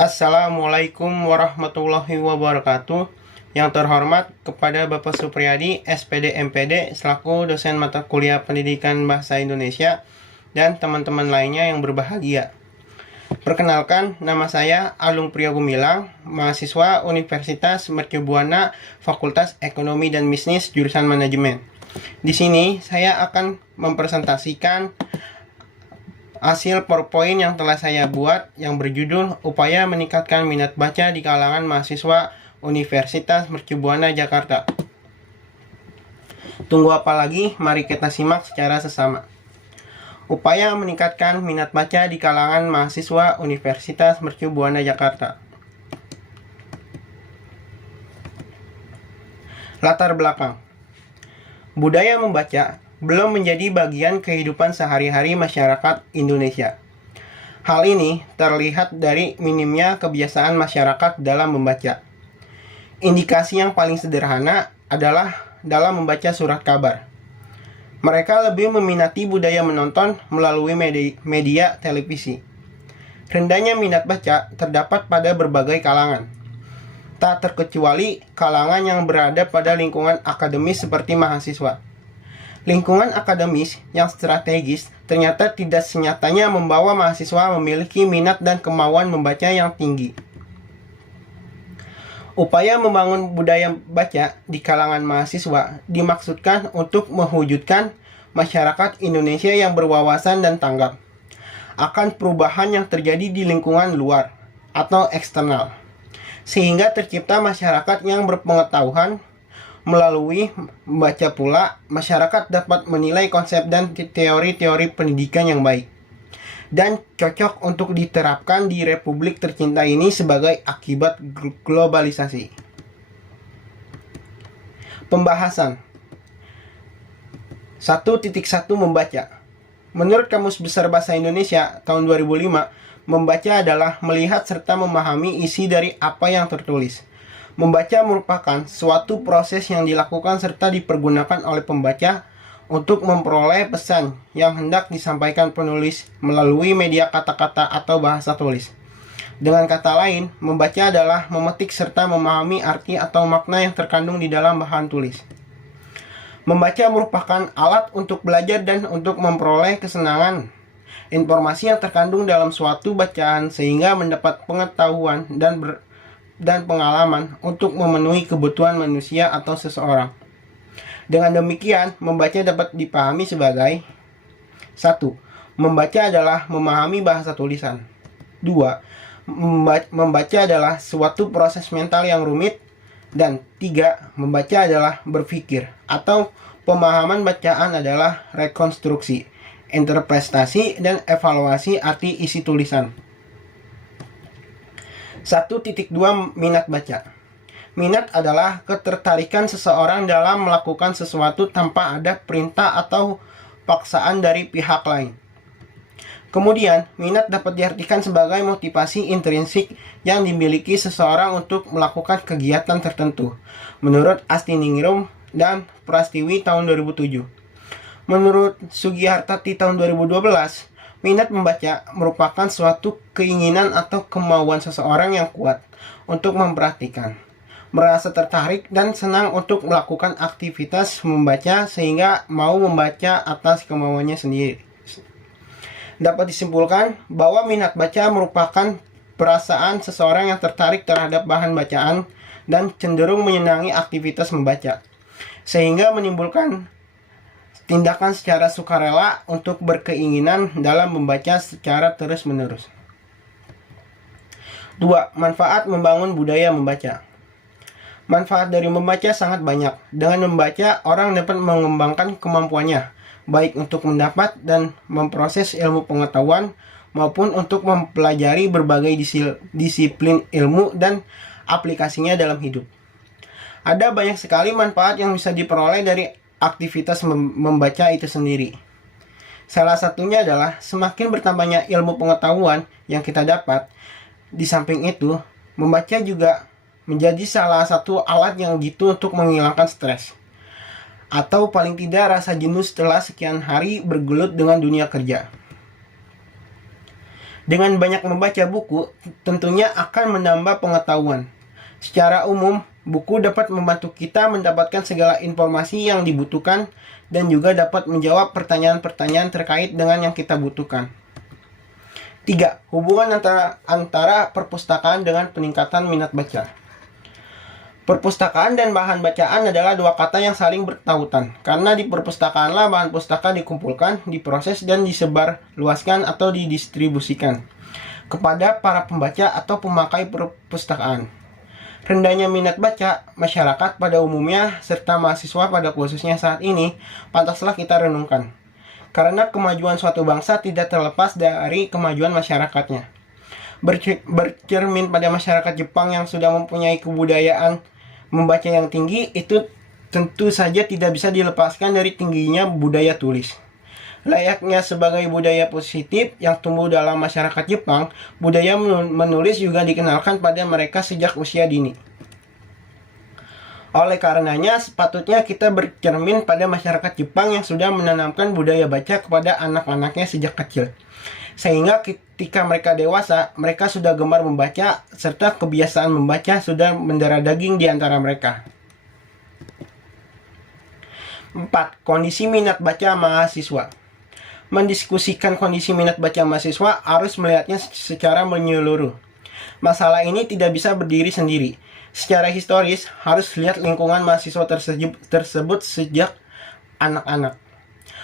Assalamualaikum warahmatullahi wabarakatuh. Yang terhormat kepada Bapak Supriyadi, SPD MPD, selaku dosen mata kuliah Pendidikan Bahasa Indonesia, dan teman-teman lainnya yang berbahagia. Perkenalkan, nama saya Alung Priyo Gumilang, mahasiswa Universitas Mercubuana, Fakultas Ekonomi dan Bisnis, jurusan Manajemen. Di sini saya akan mempresentasikan hasil PowerPoint yang telah saya buat yang berjudul Upaya Meningkatkan Minat Baca di Kalangan Mahasiswa Universitas Mercubuana Jakarta. Tunggu apa lagi? Mari kita simak secara sesama. Upaya meningkatkan minat baca di kalangan mahasiswa Universitas Mercubuana Jakarta. Latar belakang. Budaya membaca belum menjadi bagian kehidupan sehari-hari masyarakat Indonesia. Hal ini terlihat dari minimnya kebiasaan masyarakat dalam membaca. Indikasi yang paling sederhana adalah dalam membaca surat kabar. Mereka lebih meminati budaya menonton melalui media televisi. Rendahnya minat baca terdapat pada berbagai kalangan, tak terkecuali kalangan yang berada pada lingkungan akademis seperti mahasiswa. Lingkungan akademis yang strategis ternyata tidak senyatanya membawa mahasiswa memiliki minat dan kemauan membaca yang tinggi. Upaya membangun budaya baca di kalangan mahasiswa dimaksudkan untuk mewujudkan masyarakat Indonesia yang berwawasan dan tanggap akan perubahan yang terjadi di lingkungan luar atau eksternal, sehingga tercipta masyarakat yang berpengetahuan. Melalui membaca pula, masyarakat dapat menilai konsep dan teori-teori pendidikan yang baik dan cocok untuk diterapkan di Republik tercinta ini sebagai akibat globalisasi. Pembahasan 1.1 Membaca. Menurut Kamus Besar Bahasa Indonesia tahun 2005, membaca adalah melihat serta memahami isi dari apa yang tertulis. Membaca merupakan suatu proses yang dilakukan serta dipergunakan oleh pembaca untuk memperoleh pesan yang hendak disampaikan penulis melalui media kata-kata atau bahasa tulis. Dengan kata lain, membaca adalah memetik serta memahami arti atau makna yang terkandung di dalam bahan tulis. Membaca merupakan alat untuk belajar dan untuk memperoleh kesenangan. Informasi yang terkandung dalam suatu bacaan sehingga mendapat pengetahuan dan pengalaman untuk memenuhi kebutuhan manusia atau seseorang. Dengan demikian, membaca dapat dipahami sebagai 1. Membaca adalah memahami bahasa tulisan. 2. Membaca adalah suatu proses mental yang rumit. Dan 3. Membaca adalah berpikir atau pemahaman bacaan adalah rekonstruksi, interpretasi, dan evaluasi arti isi tulisan. 1.2 Minat baca. Minat adalah ketertarikan seseorang dalam melakukan sesuatu tanpa ada perintah atau paksaan dari pihak lain. Kemudian, minat dapat diartikan sebagai motivasi intrinsik yang dimiliki seseorang untuk melakukan kegiatan tertentu, menurut Astiningrum dan Prastiwi tahun 2007. Menurut Sugihartati tahun 2012, minat membaca merupakan suatu keinginan atau kemauan seseorang yang kuat untuk memperhatikan, merasa tertarik dan senang untuk melakukan aktivitas membaca sehingga mau membaca atas kemauannya sendiri. Dapat disimpulkan bahwa minat baca merupakan perasaan seseorang yang tertarik terhadap bahan bacaan dan cenderung menyenangi aktivitas membaca, sehingga menimbulkan tindakan secara sukarela untuk berkeinginan dalam membaca secara terus-menerus. 2. Manfaat membangun budaya membaca. Manfaat dari membaca sangat banyak. Dengan membaca, orang dapat mengembangkan kemampuannya, baik untuk mendapat dan memproses ilmu pengetahuan, maupun untuk mempelajari berbagai disiplin ilmu dan aplikasinya dalam hidup. Ada banyak sekali manfaat yang bisa diperoleh dari aktivitas membaca itu sendiri. Salah satunya adalah semakin bertambahnya ilmu pengetahuan yang kita dapat. Di samping itu, membaca juga menjadi salah satu alat yang jitu untuk menghilangkan stres, atau paling tidak rasa jenuh setelah sekian hari bergelut dengan dunia kerja. Dengan banyak membaca buku, tentunya akan menambah pengetahuan. Secara umum, buku dapat membantu kita mendapatkan segala informasi yang dibutuhkan dan juga dapat menjawab pertanyaan-pertanyaan terkait dengan yang kita butuhkan. 3. Hubungan antara perpustakaan dengan peningkatan minat baca. Perpustakaan dan bahan bacaan adalah dua kata yang saling bertautan, karena di perpustakaanlah bahan pustaka dikumpulkan, diproses, dan disebarluaskan atau didistribusikan kepada para pembaca atau pemakai perpustakaan. Rendahnya minat baca masyarakat pada umumnya serta mahasiswa pada khususnya saat ini pantaslah kita renungkan, karena kemajuan suatu bangsa tidak terlepas dari kemajuan masyarakatnya. Bercermin pada masyarakat Jepang yang sudah mempunyai kebudayaan membaca yang tinggi, itu tentu saja tidak bisa dilepaskan dari tingginya budaya tulis. Layaknya sebagai budaya positif yang tumbuh dalam masyarakat Jepang, budaya menulis juga dikenalkan pada mereka sejak usia dini. Oleh karenanya, sepatutnya kita bercermin pada masyarakat Jepang yang sudah menanamkan budaya baca kepada anak-anaknya sejak kecil. Sehingga ketika mereka dewasa, mereka sudah gemar membaca, serta kebiasaan membaca sudah mendarah daging di antara mereka. 4. Kondisi minat baca mahasiswa. Mendiskusikan kondisi minat baca mahasiswa harus melihatnya secara menyeluruh. Masalah ini tidak bisa berdiri sendiri. Secara historis, harus lihat lingkungan mahasiswa tersebut sejak anak-anak.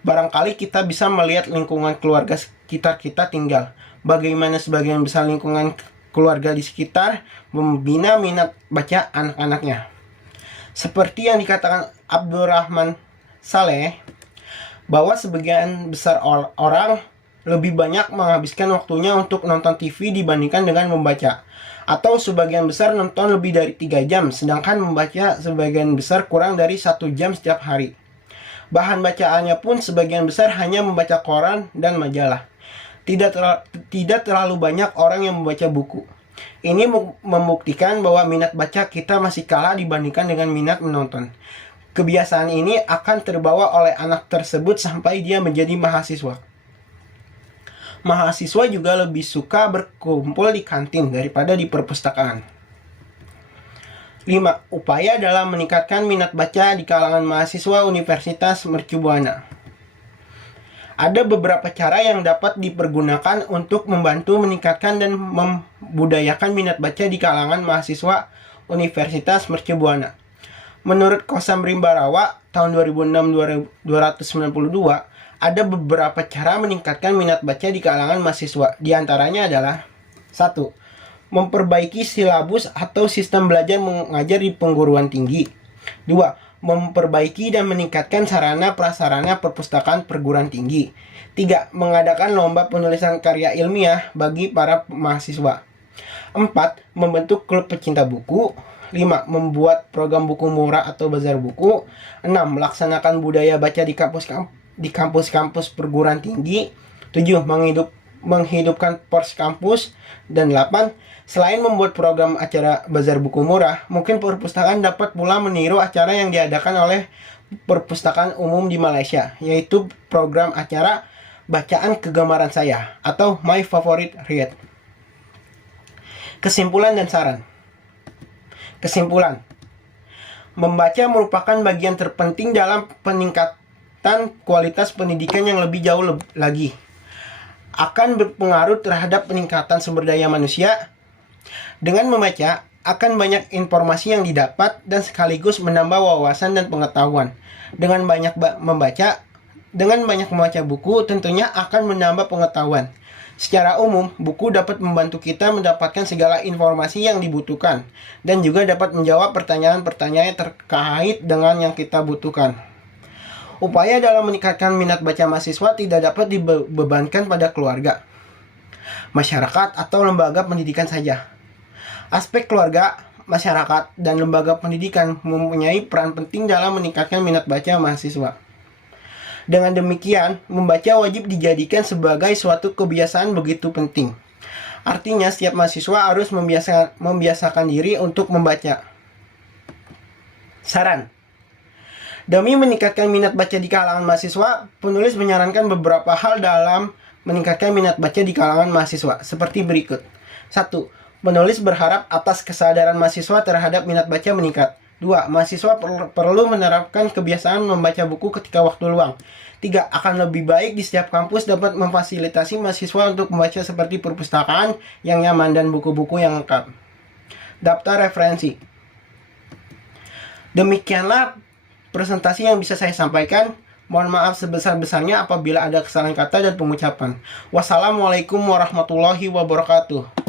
Barangkali kita bisa melihat lingkungan keluarga sekitar kita tinggal. Bagaimana sebagian besar lingkungan keluarga di sekitar membina minat baca anak-anaknya. Seperti yang dikatakan Abdurrahman Saleh, bahwa sebagian besar orang lebih banyak menghabiskan waktunya untuk nonton TV dibandingkan dengan membaca. Atau sebagian besar nonton lebih dari 3 jam, sedangkan membaca sebagian besar kurang dari 1 jam setiap hari. Bahan bacaannya pun sebagian besar hanya membaca koran dan majalah. Tidak terlalu banyak orang yang membaca buku. Ini membuktikan bahwa minat baca kita masih kalah dibandingkan dengan minat menonton. Kebiasaan ini akan terbawa oleh anak tersebut sampai dia menjadi mahasiswa. Mahasiswa juga lebih suka berkumpul di kantin daripada di perpustakaan. 5. Upaya dalam meningkatkan minat baca di kalangan mahasiswa Universitas Mercu Buana. Ada beberapa cara yang dapat dipergunakan untuk membantu meningkatkan dan membudayakan minat baca di kalangan mahasiswa Universitas Mercu Buana. Menurut Kosam Rimbarawa tahun 2006-292, ada beberapa cara meningkatkan minat baca di kalangan mahasiswa. Di antaranya adalah 1. Memperbaiki silabus atau sistem belajar mengajar di perguruan tinggi. 2. Memperbaiki dan meningkatkan sarana prasarana perpustakaan perguruan tinggi. 3. Mengadakan lomba penulisan karya ilmiah bagi para mahasiswa. 4. Membentuk klub pecinta buku. 5. Membuat program buku murah atau bazar buku. 6. Melaksanakan budaya baca di kampus-kampus perguruan tinggi. 7. Menghidupkan pos kampus. Dan 8. Selain membuat program acara bazar buku murah, mungkin perpustakaan dapat pula meniru acara yang diadakan oleh perpustakaan umum di Malaysia, yaitu program acara Bacaan Kegemaran Saya atau My Favorite Read. Kesimpulan dan saran. Kesimpulan. Membaca merupakan bagian terpenting dalam peningkatan kualitas pendidikan yang lebih jauh lagi. Akan berpengaruh terhadap peningkatan sumber daya manusia. Dengan membaca, akan banyak informasi yang didapat dan sekaligus menambah wawasan dan pengetahuan. Dengan banyak membaca buku, tentunya akan menambah pengetahuan. Secara umum, buku dapat membantu kita mendapatkan segala informasi yang dibutuhkan dan juga dapat menjawab pertanyaan-pertanyaan terkait dengan yang kita butuhkan. Upaya dalam meningkatkan minat baca mahasiswa tidak dapat dibebankan pada keluarga, masyarakat, atau lembaga pendidikan saja. Aspek keluarga, masyarakat, dan lembaga pendidikan mempunyai peran penting dalam meningkatkan minat baca mahasiswa. Dengan demikian, membaca wajib dijadikan sebagai suatu kebiasaan begitu penting. Artinya, setiap mahasiswa harus membiasakan diri untuk membaca. Saran. Demi meningkatkan minat baca di kalangan mahasiswa, penulis menyarankan beberapa hal dalam meningkatkan minat baca di kalangan mahasiswa seperti berikut. 1. Penulis berharap atas kesadaran mahasiswa terhadap minat baca meningkat. 2. Mahasiswa perlu menerapkan kebiasaan membaca buku ketika waktu luang. 3. Akan lebih baik di setiap kampus dapat memfasilitasi mahasiswa untuk membaca seperti perpustakaan yang nyaman dan buku-buku yang lengkap. Daftar referensi. Demikianlah presentasi yang bisa saya sampaikan. Mohon maaf sebesar-besarnya apabila ada kesalahan kata dan pengucapan. Wassalamualaikum warahmatullahi wabarakatuh.